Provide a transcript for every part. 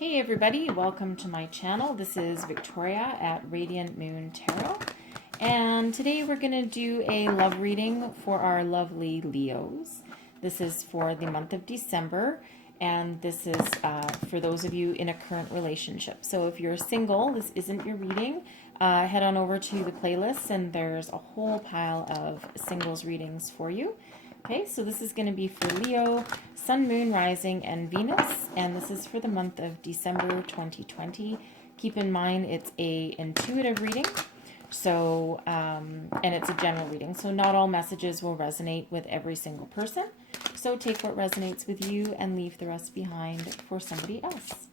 Hey everybody, welcome to my channel. This is Victoria at Radiant Moon Tarot. And today we're going to do a love reading for our lovely Leos. This is for the month of December, and this is for those of you in a current relationship. So if you're single, this isn't your reading. Head on over to the playlist and there's a whole pile of singles readings for you. Okay, so this is going to be for Leo, Sun, Moon, Rising, and Venus, and this is for the month of December 2020. Keep in mind it's a intuitive reading, so and it's a general reading, so not all messages will resonate with every single person. So take what resonates with you and leave the rest behind for somebody else.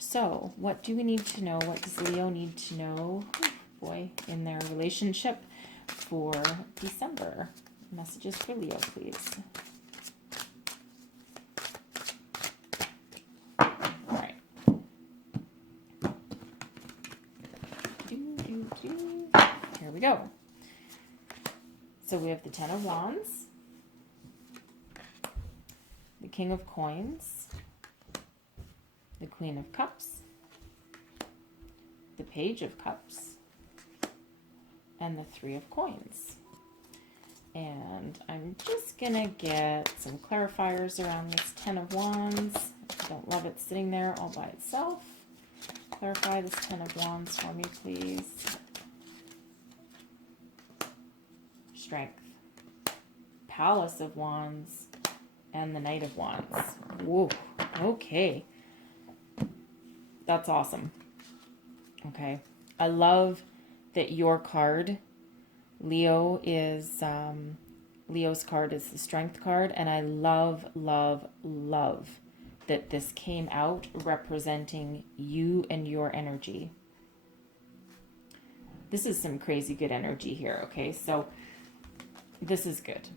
So what do we need to know? What does Leo need to know, in their relationship for December? Messages for Leo, please. All right. Here we go. So we have the Ten of Wands, the King of Coins, the Queen of Cups, the Page of Cups, and the Three of Coins. And I'm just going to get some clarifiers around this Ten of Wands. I don't love it sitting there all by itself. Clarify this Ten of Wands for me, please. Strength. Palace of Wands. And the Knight of Wands. Whoa. Okay. That's awesome. Okay. I love that your card, Leo, is Leo's card is the Strength card, and I love that this came out representing you and your energy. This is some crazy good energy here, okay? So this is good.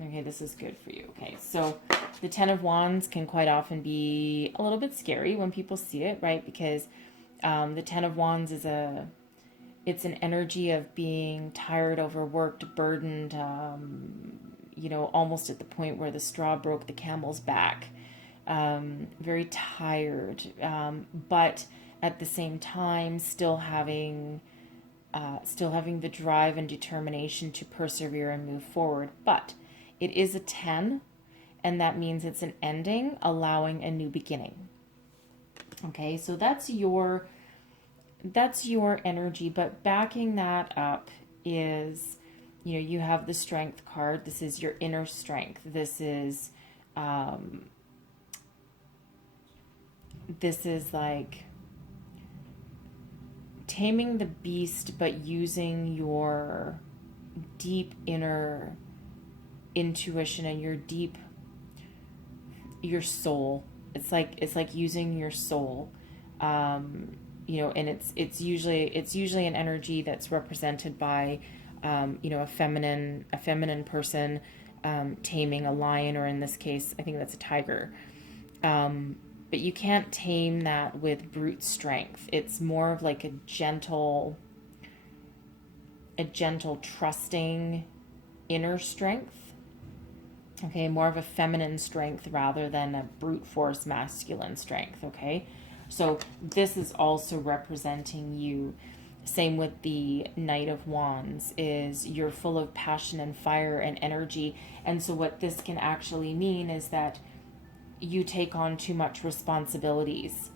Okay, this is good for you. Okay, so the Ten of Wands can quite often be a little bit scary when people see it, right? Because the Ten of Wands is it's an energy of being tired, overworked, burdened, almost at the point where the straw broke the camel's back. Very tired, but at the same time, still having the drive and determination to persevere and move forward. But it is a 10, and that means it's an ending, allowing a new beginning. Okay, so that's your energy, but backing that up is, you have the Strength card. This is your inner strength. This is like taming the beast, but using your deep inner intuition and your soul. It's like using your soul. And it's usually an energy that's represented by, a feminine person, taming a lion, or in this case, I think that's a tiger. But you can't tame that with brute strength. It's more of like a gentle, trusting inner strength. Okay, more of a feminine strength rather than a brute force masculine strength, okay? So this is also representing you. Same with the Knight of Wands, is you're full of passion and fire and energy. And so what this can actually mean is that you take on too much responsibilities,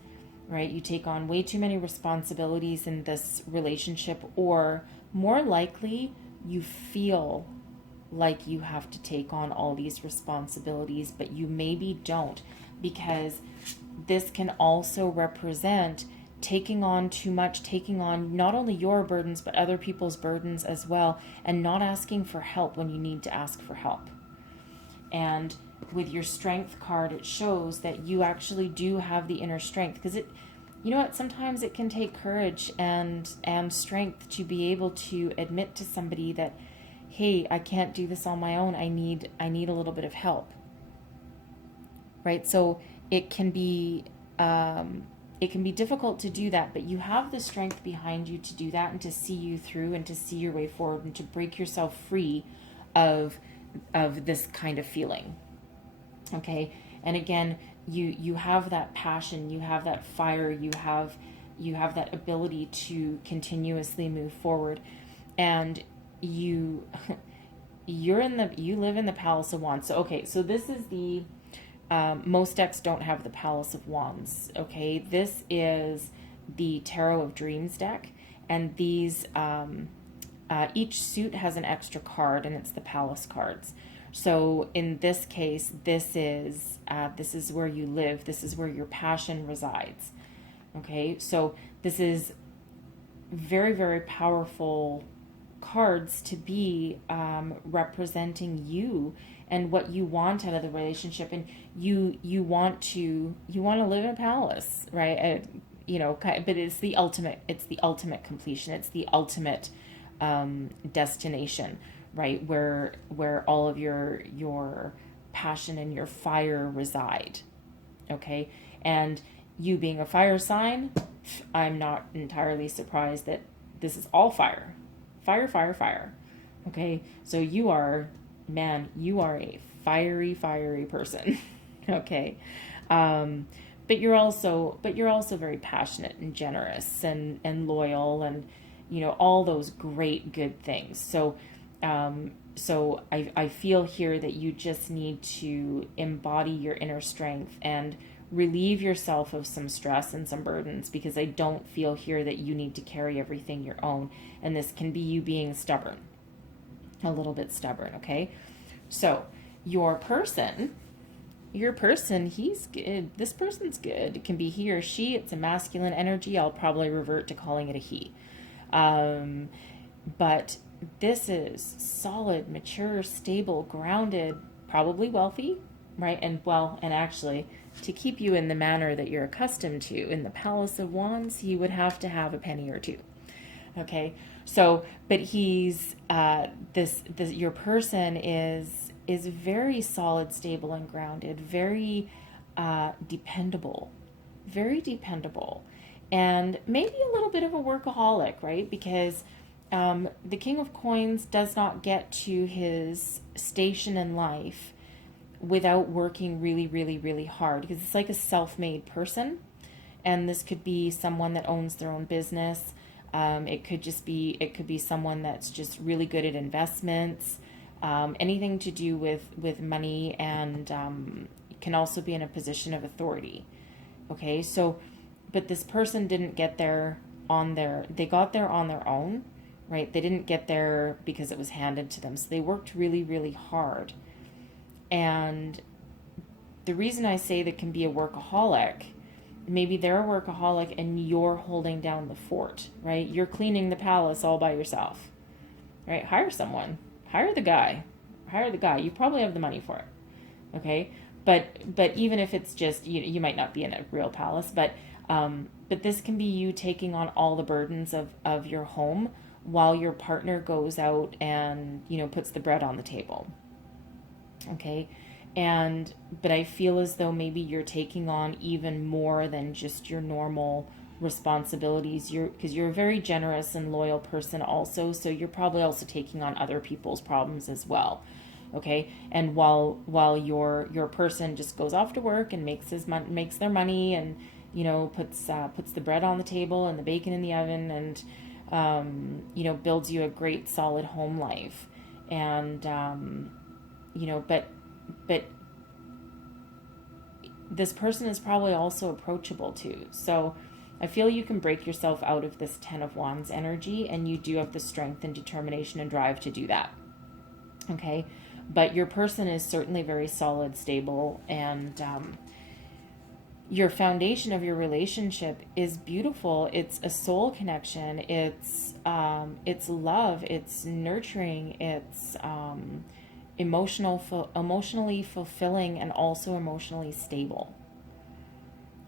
right? You take on way too many responsibilities in this relationship, or more likely you feel like you have to take on all these responsibilities, but you maybe don't, because this can also represent taking on too much, taking on not only your burdens, but other people's burdens as well, and not asking for help when you need to ask for help. And with your Strength card, it shows that you actually do have the inner strength, because sometimes it can take courage and strength to be able to admit to somebody that, hey, I can't do this on my own. I need a little bit of help. Right? So it can be difficult to do that, but you have the strength behind you to do that, and to see you through, and to see your way forward, and to break yourself free of this kind of feeling. Okay? And again, you have that passion, you have that fire, you have that ability to continuously move forward, and you you live in the Palace of Wands. So okay, so this is the most decks don't have the Palace of Wands. Okay, this is the Tarot of Dreams deck, and these each suit has an extra card, and it's the Palace cards. So in this case, this is where you live. This is where your passion resides. Okay, so this is very, very powerful cards to be representing you and what you want out of the relationship, and you want to live in a palace, right? But it's the ultimate completion. It's the ultimate destination, right? Where all of your passion and your fire reside. Okay, and you being a fire sign, I'm not entirely surprised that this is all fire. Fire, fire, fire. Okay, so you are a fiery, fiery person. Okay, but you're also very passionate and generous and loyal, and all those great good things. So I feel here that you just need to embody your inner strength and relieve yourself of some stress and some burdens, because I don't feel here that you need to carry everything your own, and this can be you being stubborn, a little bit stubborn. Okay, so your person, he's good. This person's good. It can be he or she. It's a masculine energy. I'll probably revert to calling it a he. But this is solid, mature, stable, grounded, probably wealthy, right? And actually, to keep you in the manner that you're accustomed to in the Palace of Wands, he would have to have a penny or two. Okay, so but he's your person is very solid, stable, and grounded, very dependable, and maybe a little bit of a workaholic, right? Because the King of Coins does not get to his station in life without working really, really, really hard, because it's like a self-made person. And this could be someone that owns their own business. It could be someone that's just really good at investments, anything to do with money, and can also be in a position of authority. Okay, so but this person didn't get there they got there on their own, right? They didn't get there because it was handed to them. So they worked really, really hard. And the reason I say that can be a workaholic, maybe they're a workaholic and you're holding down the fort, right? You're cleaning the palace all by yourself, right? Hire someone. Hire the guy. You probably have the money for it, okay? But even if it's just, you might not be in a real palace, but this can be you taking on all the burdens of your home while your partner goes out and, puts the bread on the table. Okay. But I feel as though maybe you're taking on even more than just your normal responsibilities. Because you're a very generous and loyal person also. So you're probably also taking on other people's problems as well. Okay. And while your person just goes off to work and makes their money, and, puts the bread on the table and the bacon in the oven, and, builds you a great solid home life. And, but this person is probably also approachable too. So I feel you can break yourself out of this Ten of Wands energy, and you do have the strength and determination and drive to do that. Okay. But your person is certainly very solid, stable, and your foundation of your relationship is beautiful. It's a soul connection. It's love. It's nurturing. It's emotionally fulfilling, and also emotionally stable.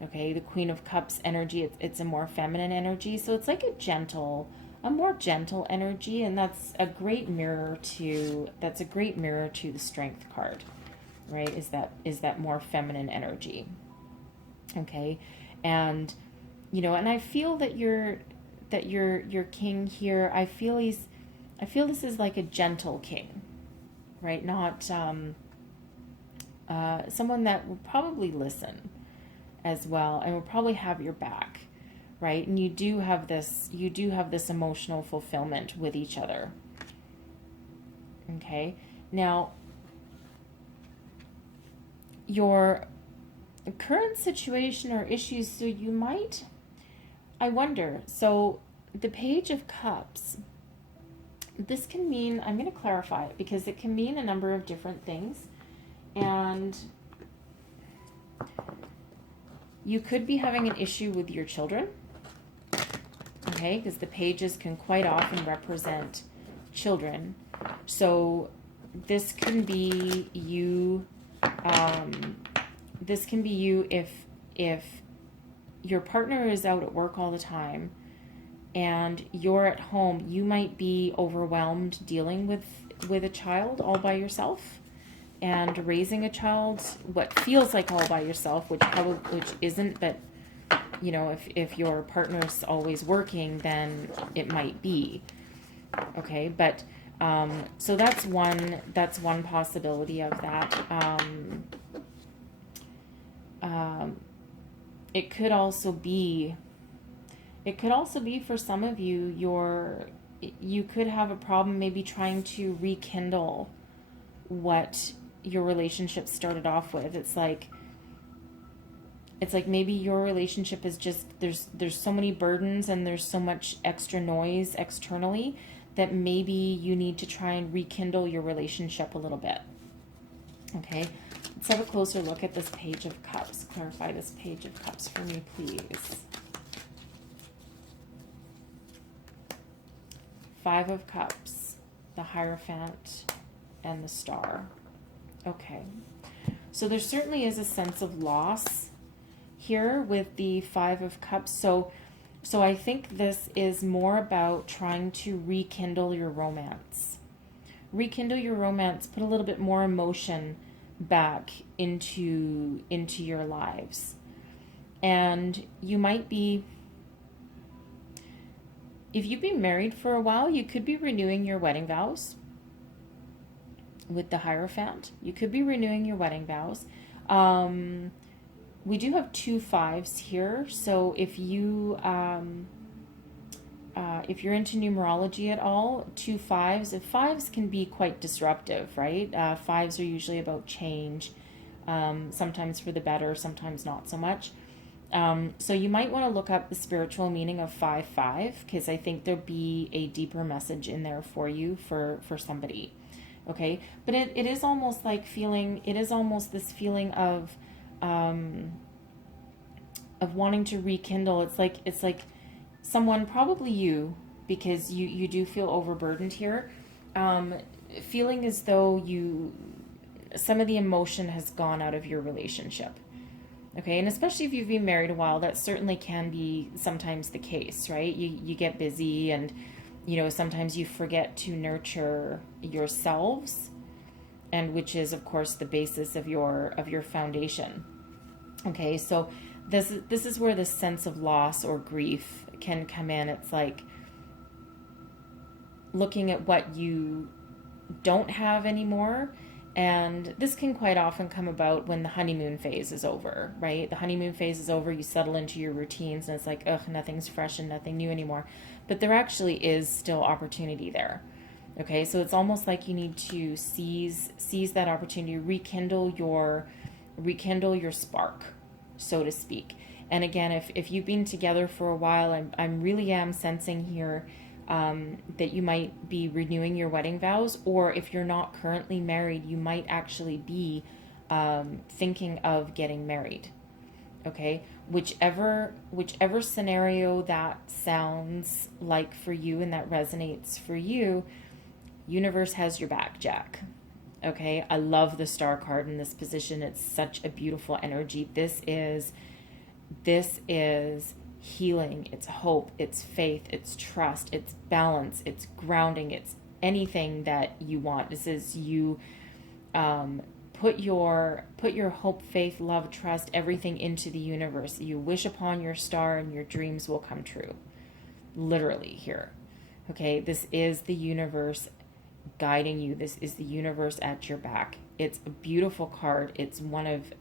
Okay, the Queen of Cups energy, it's a more feminine energy, so it's like a more gentle energy, and that's a great mirror to the Strength card, right? Is that more feminine energy. Okay, and and I feel that your king here, I feel this is like a gentle king, right? Not someone that will probably listen, as well, and will probably have your back, right? And you do have this emotional fulfillment with each other. Okay, now your current situation or issues, so you might, I wonder, so the Page of Cups, this can mean, I'm going to clarify it because it can mean a number of different things. And you could be having an issue with your children, okay, because the pages can quite often represent children. So this can be you, if your partner is out at work all the time and you're at home, you might be overwhelmed dealing with a child all by yourself and raising a child what feels like all by yourself, which isn't, but you know, if your partner's always working, then it might be. Okay, but so that's one possibility of that. It could also be for some of you, you could have a problem maybe trying to rekindle what your relationship started off with. It's like maybe your relationship is just, there's so many burdens and there's so much extra noise externally that maybe you need to try and rekindle your relationship a little bit. Okay, let's have a closer look at this Page of Cups. Clarify this Page of Cups for me, please. Five of Cups, the Hierophant, and the Star. Okay, so there certainly is a sense of loss here with the Five of Cups. So I think this is more about trying to rekindle your romance. Rekindle your romance, put a little bit more emotion back into your lives. And you might be, if you've been married for a while, you could be renewing your wedding vows with the Hierophant. You could be renewing your wedding vows. We do have 2 5s here, so if you if you're into numerology at all, 2 5s. If 5s can be quite disruptive, right? 5s are usually about change, sometimes for the better, sometimes not so much. So you might want to look up the spiritual meaning of 5-5, because I think there'll be a deeper message in there for you, for somebody. Okay, but it is almost like this feeling of wanting to rekindle. It's like someone, probably you, because you do feel overburdened here, feeling as though some of the emotion has gone out of your relationship. Okay, and especially if you've been married a while, that certainly can be sometimes the case, right? You get busy, and sometimes you forget to nurture yourselves, and which is of course the basis of your foundation. Okay, so this is where the sense of loss or grief can come in. It's like looking at what you don't have anymore. And this can quite often come about when the honeymoon phase is over, right? The honeymoon phase is over, you settle into your routines, and it's like, ugh, nothing's fresh and nothing new anymore. But there actually is still opportunity there. Okay, so it's almost like you need to seize that opportunity, rekindle your spark, so to speak. And again, if you've been together for a while, I'm really sensing here that you might be renewing your wedding vows, or if you're not currently married, you might actually be thinking of getting married. Okay, whichever scenario that sounds like for you and that resonates for you, universe has your back, Jack. Okay, I love the Star card in this position. It's such a beautiful energy. This is healing, it's hope, it's faith, it's trust, it's balance, it's grounding, it's anything that you want. This is you put your hope, faith, love, trust, everything into the universe. You wish upon your star and your dreams will come true. Literally here. Okay, this is the universe guiding you. This is the universe at your back. It's a beautiful card. It's one of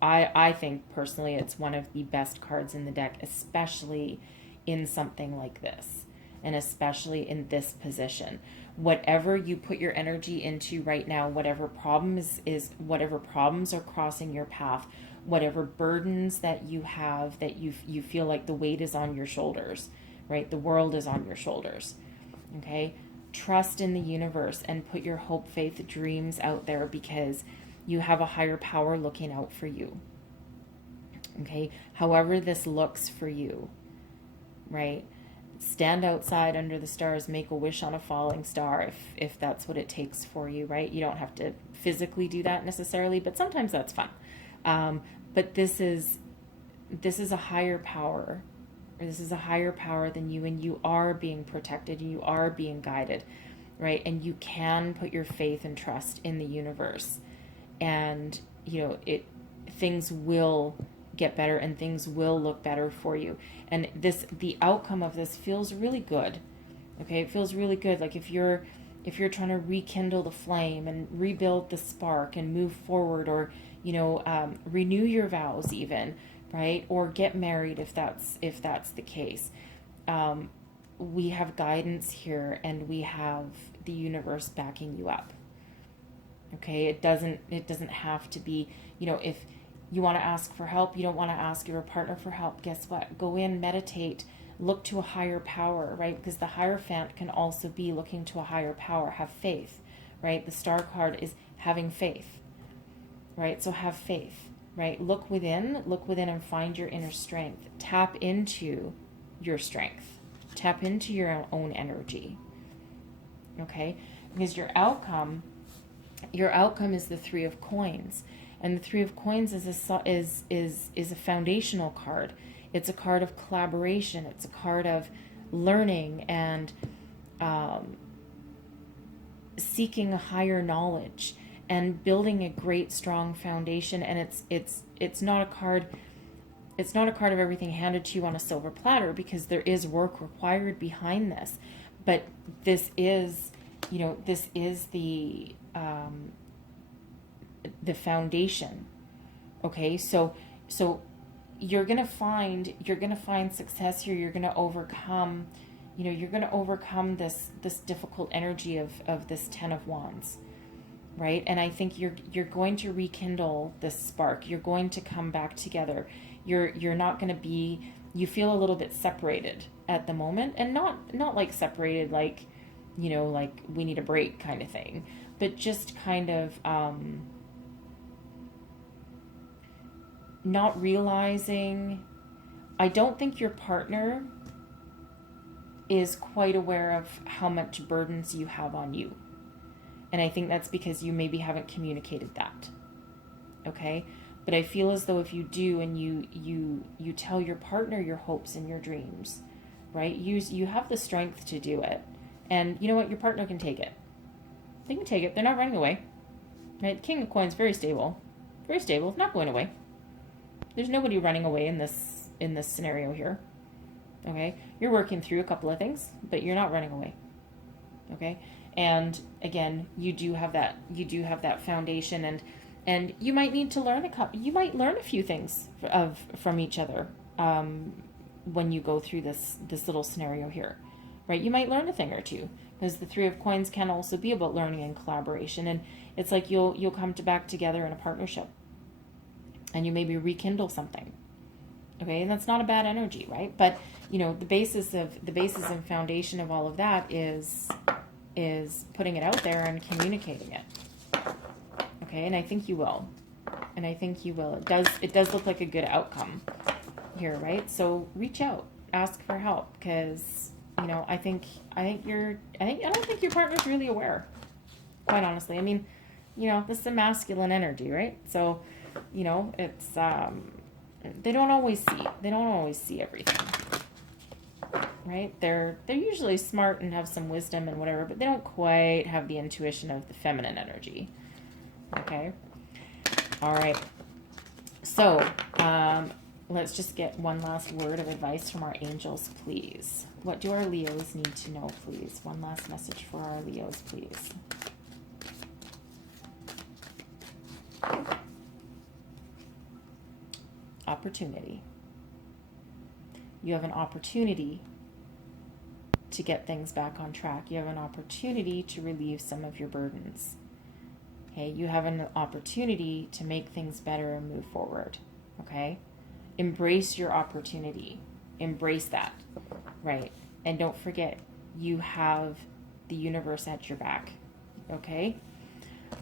I think personally it's one of the best cards in the deck, especially in something like this, and especially in this position. Whatever you put your energy into right now, whatever whatever problems are crossing your path, whatever burdens that you have, that you feel like the weight is on your shoulders, right? The world is on your shoulders. Okay? Trust in the universe and put your hope, faith, dreams out there, because you have a higher power looking out for you. Okay? However this looks for you, right? Stand outside under the stars, make a wish on a falling star, if that's what it takes for you, right? You don't have to physically do that necessarily, but sometimes that's fun. But this is a higher power. This is a higher power than you, and you are being protected, you are being guided, right? And you can put your faith and trust in the universe, and things will get better and things will look better for you. And the outcome of this feels really good. Okay, it feels really good. Like if you're trying to rekindle the flame and rebuild the spark and move forward, or renew your vows even, right? Or get married if that's the case. We have guidance here, and we have the universe backing you up. Okay, it doesn't have to be, if you want to ask for help, you don't want to ask your partner for help, guess what? Go in, meditate, look to a higher power, right? Because the Hierophant can also be looking to a higher power. Have faith, right? The Star card is having faith, right? So have faith, right? Look within and find your inner strength. Tap into your strength. Tap into your own energy, okay? Because your outcome is the Three of Coins. And the Three of Coins is a foundational card. It's a card of collaboration. It's a card of learning and seeking a higher knowledge and building a great, strong foundation. And it's not a card. It's not a card of everything handed to you on a silver platter, because there is work required behind this. But this is the foundation. Okay, so you're gonna find success here. You're gonna overcome this difficult energy of this Ten of Wands, right? And I think you're going to rekindle this spark. You're going to come back together. You're not going to be, you feel a little bit separated at the moment, and not like separated like like we need a break kind of thing, but just kind of not realizing. I don't think your partner is quite aware of how much burdens you have on you. And I think that's because you maybe haven't communicated that. Okay? But I feel as though if you do, and you tell your partner your hopes and your dreams, right? You have the strength to do it. And you know what? Your partner can take it. They can take it. They're not running away. Right? King of Coins, very stable. Very stable. Not going away. There's nobody running away in this scenario here. Okay? You're working through a couple of things, but you're not running away. Okay? And again, you do have that foundation, and you might need to learn you might learn a few things from each other when you go through this little scenario here. Right? You might learn a thing or two, because the Three of Coins can also be about learning and collaboration, and it's like you'll come back together in a partnership, and you maybe rekindle something. Okay, and that's not a bad energy, right? But the basis and foundation of all of that is putting it out there and communicating it. Okay, and I think you will. It does look like a good outcome here, right? So reach out, ask for help, because I don't think your partner's really aware. Quite honestly, I mean, this is a masculine energy, right? So, it's they don't always see everything, right? They're usually smart and have some wisdom and whatever, but they don't quite have the intuition of the feminine energy. Okay, all right. So let's just get one last word of advice from our angels, please. What do our Leos need to know, please? One last message for our Leos, please. opportunity. You have an opportunity to get things back on track. You have an opportunity to relieve some of your burdens. Okay, you have an opportunity to make things better and move forward. Okay, embrace your opportunity. Embrace that, right? And don't forget, you have the universe at your back. Okay?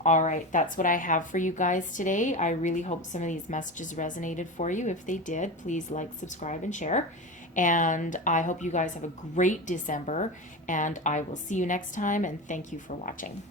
All right, that's what I have for you guys today. I really hope some of these messages resonated for you. If they did, please like, subscribe, and share. And I hope you guys have a great December. And I will see you next time. And thank you for watching.